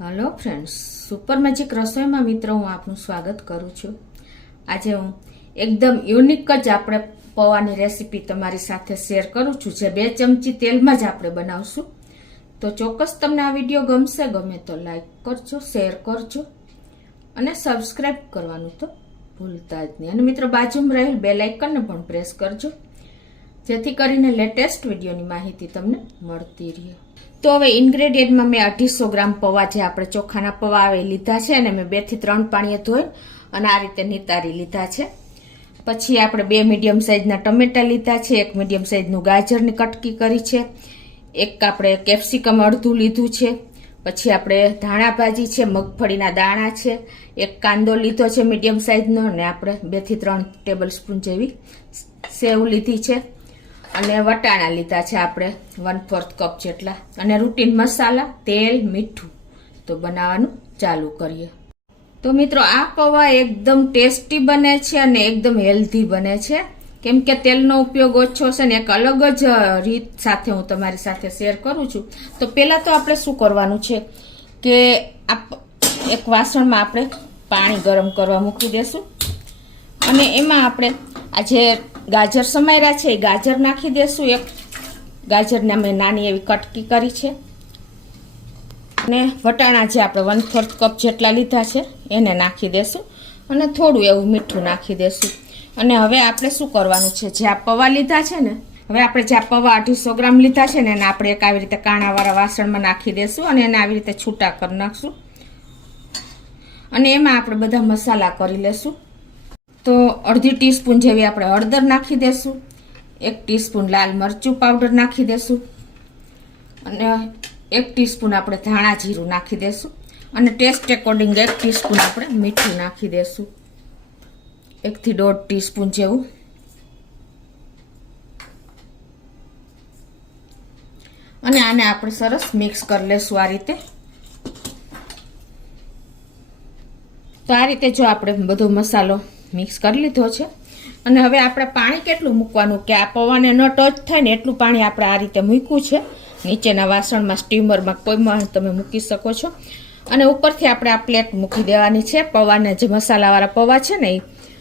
Hello friends, super magic रसोई में मित्रों हूँ आपનું સ્વાગત કરું છું। આજે હું એકદમ યુનિક જ આપણે પૌવાની રેસીપી તમારી સાથે શેર કરું છું, જે 2 ચમચી તેલમાં જ આપણે બનાવશું। તો ચોક્કસ તમને આ વિડીયો ગમશે, ગમે તો લાઈક કરજો, શેર કરજો અને સબસ્ક્રાઇબ કરવાનું તો ભૂલતા જ નહીં। અને મિત્રો બાજુમાં રહેલ બેલ આઇકનને પણ પ્રેસ કરજો, જેથી કરીને લેટેસ્ટ વિડીયોની માહિતી તમને મળતી રહે। તો હવે ઇન્ગ્રેડિયન્ટમાં મેં 250 ગ્રામ પૌવા, જે આપણે ચોખાના પૌવા આવે લીધા છે, અને મેં 2 થી 3 પાણીએ ધોઈ અને આ રીતે નિતારી લીધા છે। પછી આપણે 2 મીડિયમ સાઈઝના ટમેટા લીધા છે, 1 મીડિયમ સાઈઝનું ગાજરની કટકી કરી છે, એક આપણે કેપ્સિકમ અડધું લીધું છે, પછી આપણે ધાણા ભાજી છે, મગફળીના દાણા છે, એક કાંદો લીધો છે મીડિયમ સાઈઝનો, અને આપણે 2 થી 3 ટેબલ સ્પૂન જેવી સેવ લીધી છે, અને વટાણા લીધા છે આપણે 1/4 કપ જેટલા, અને રૂટીન મસાલા, તેલ, મીઠું। તો બનાવવાનું ચાલુ કરીએ। તો મિત્રો આ પૌવા એકદમ ટેસ્ટી બને છે અને એકદમ હેલ્ધી બને છે, કેમ કે તેલનો ઉપયોગ ઓછો છે ને એક અલગ જ રીત સાથે હું તમારી સાથે શેર કરું છું। તો પહેલા તો આપણે શું કરવાનું છે કે એક વાસણમાં આપણે પાણી ગરમ કરવા મૂકી દેશું, અને એમાં આપણે આ જે ગાજર સમાર્યા છે એ ગાજર નાખી દેશું। એક ગાજરને અમે નાની એવી કટકી કરી છે, અને વટાણા જે આપણે 1/4 કપ જેટલા લીધા છે એને નાખી દેશું, અને થોડું એવું મીઠું નાખી દેશું। અને હવે આપણે શું કરવાનું છે, જે આ પૌવા લીધા છે ને, હવે આપણે જે આ પૌવા 250 ગ્રામ લીધા છે ને એને આપણે એક આવી રીતે કાણાવાળા વાસણમાં નાખી દેશું, અને એને આવી રીતે છૂટા કરી નાખશું, અને એમાં આપણે બધા મસાલા કરી લેશું। તો અડધી ટીસ્પૂન જેવી આપણે હળદર નાખી દેશું, 1 ટીસ્પૂન લાલ મરચું પાવડર નાખી દેશું, અને 1 ટીસ્પૂન આપણે ધાણા જીરું નાખી દેશું, અને ટેસ્ટ એકોર્ડિંગ 1 ટીસ્પૂન આપણે મીઠું નાખી દેશું, 1 થી 1.5 ટીસ્પૂન જેવું। અને આને આપણે સરસ મિક્સ કરી લેશું આ રીતે। તો આ રીતે જો આપણે બધો મસાલો મિક્સ કરી લીધો છે, અને હવે આપણે પાણી કેટલું મૂકવાનું કે આ પૌવાને ન ટચ થાય ને એટલું પાણી આપણે આ રીતે મૂક્યું છે। નીચેના વાસણમાં, સ્ટીમરમાં કોઈમાં તમે મૂકી શકો છો, અને ઉપરથી આપણે આ પ્લેટ મૂકી દેવાની છે પૌવાને, જે મસાલાવાળા પૌવા છે ને એ,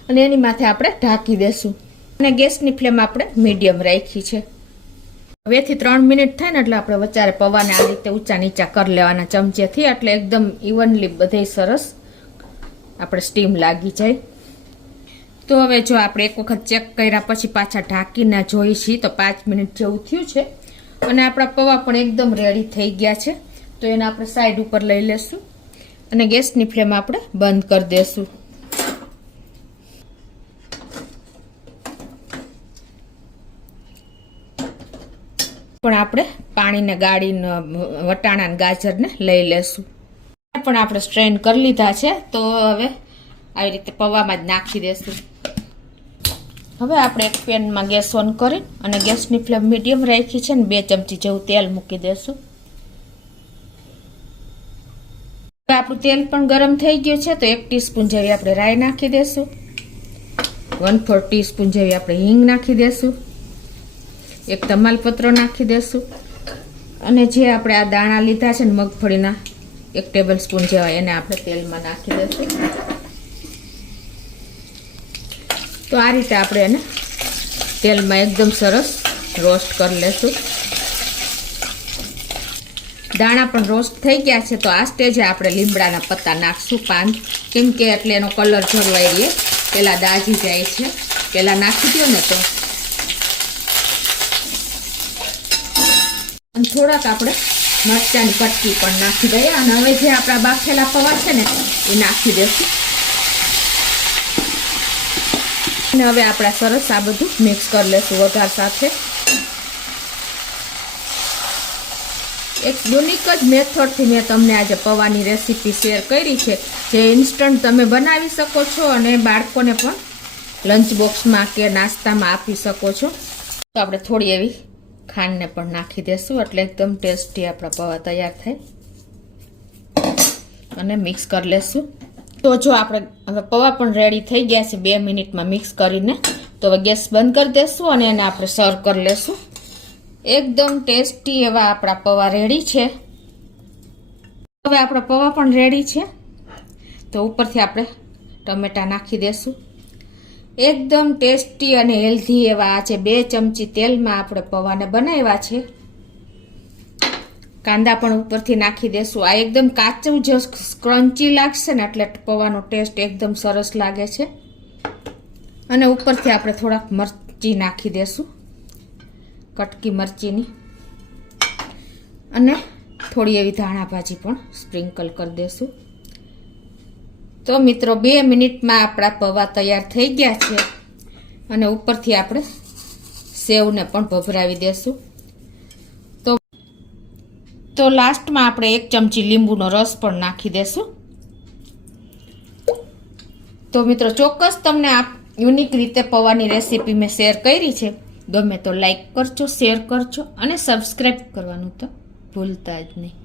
અને એની માથે આપણે ઢાંકી દેશું, અને ગેસની ફ્લેમ આપણે મીડિયમ રાખી છે। 2 થી 3 મિનિટ થાય ને એટલે આપણે વચારે પૌવાને આ રીતે ઊંચા નીચા કરી લેવાના ચમચેથી, એટલે એકદમ ઇવનલી બધે સરસ આપણે સ્ટીમ લાગી જાય। તો હવે જો આપણે એક વખત ચેક કર્યા પછી પાછા ઢાંકીને જોઈ છીએ તો 5 મિનિટ જેવું થયું છે, અને આપણા પૌવા પણ એકદમ રેડી થઈ ગયા છે। તો એને આપણે સાઈડ ઉપર લઈ લેશું, અને ગેસની ફ્લેમ આપણે બંધ કરી દેશું। પણ આપણે પાણીને ગાળીને વટાણા અને ગાજરને લઈ લેશું, પણ આપણે સ્ટ્રેન કરી લીધા છે। તો હવે આવી રીતે પૌવામાં જ નાખી દેશું। હવે આપણે એક પેનમાં ગેસ ઓન કરી અને ગેસની ફ્લેમ મીડિયમ રાખી છે, ને 2 ચમચી જેવું તેલ મૂકી દેશું। હવે આપણું તેલ પણ ગરમ થઈ ગયું છે, તો 1 ટીસ્પૂન જેવી આપણે રાઈ નાખી દેશું, 1/4 ટીસ્પૂન જેવી આપણે હિંગ નાખી દેશું, 1 તમાલપત્ર નાખી દેશું, અને જે આપણે આ દાણા લીધા છે ને મગફળીના 1 ટેબલ સ્પૂન જેવા, એને આપણે તેલમાં નાખી દઈશું। તો આ રીતે આપણે એને તેલમાં એકદમ સરસ રોસ્ટ કરી લેશું। દાણા પણ રોસ્ટ થઈ ગયા છે, તો આ સ્ટેજે આપણે લીમડાના પત્તા નાખશું, પાન, કેમ કે એટલે એનો કલર જળવાઈ રહે, પેલા દાજી જાય છે, પેલા નાખી દો ને તો। અને થોડાક આપણે મરચાંની કટકી પણ નાખી દઈએ, અને હવે જે આપણા બાફેલા પૌવા છે ને એ નાખી દેશું, અને હવે આપણે સરસ આ બધું મિક્સ કરી લેશું વઘાર સાથે। એક યુનિક જ મેથડથી મેં તમને આજે પૌવાની રેસીપી શેર કરી છે, જે ઇન્સ્ટન્ટ તમે બનાવી શકો છો, અને બાળકોને પણ લંચ બોક્સમાં કે નાસ્તામાં આપી શકો છો। તો આપણે થોડી એવી ખાંડને પણ નાખી દેશું, એટલે એકદમ ટેસ્ટી આપણા પૌવા તૈયાર થાય, અને મિક્સ કરી લેશું। તો જો આપણે હવે પૌવા પણ રેડી થઈ ગયા છે 2 મિનિટમાં મિક્સ કરીને, તો હવે ગેસ બંધ કરી દેશું, અને એને આપણે સર્વ કરી લેશું। એકદમ ટેસ્ટી એવા આપણા પૌવા રેડી છે। હવે આપણા પૌવા પણ રેડી છે. તો ઉપરથી આપણે ટમેટા નાખી દેશું. એકદમ ટેસ્ટી અને હેલ્ધી એવા આજે 2 ચમચી તેલમાં આપણે પૌવાને બનાવ્યા છે. કાંદા પણ ઉપરથી નાખી દેશું. આ એકદમ કાચું જ ક્રન્ચી લાગશે ને એટલે પૌવાનો ટેસ્ટ એકદમ સરસ લાગે છે. અને ઉપરથી આપણે થોડાક મરચી નાખી દેશું, કટકી મરચીની, અને થોડી એવી ધાણા ભાજી પણ સ્પ્રિંકલ કરી દેશું. તો મિત્રો 2 મિનિટમાં આપણા પૌવા તૈયાર થઈ ગયા છે. અને ઉપરથી આપણે સેવને પણ ભભરાવી દેશું. તો લાસ્ટમાં આપણે 1 ચમચી લીંબુનો રસ પણ નાખી દેશું. તો મિત્રો ચોક્કસ તમને આ યુનિક રીતે પૌવાની રેસીપી મેં શેર કરી છે. ગમે તો લાઈક કરજો, શેર કરજો અને સબસ્ક્રાઈબ કરવાનું તો ભૂલતા જ નહીં.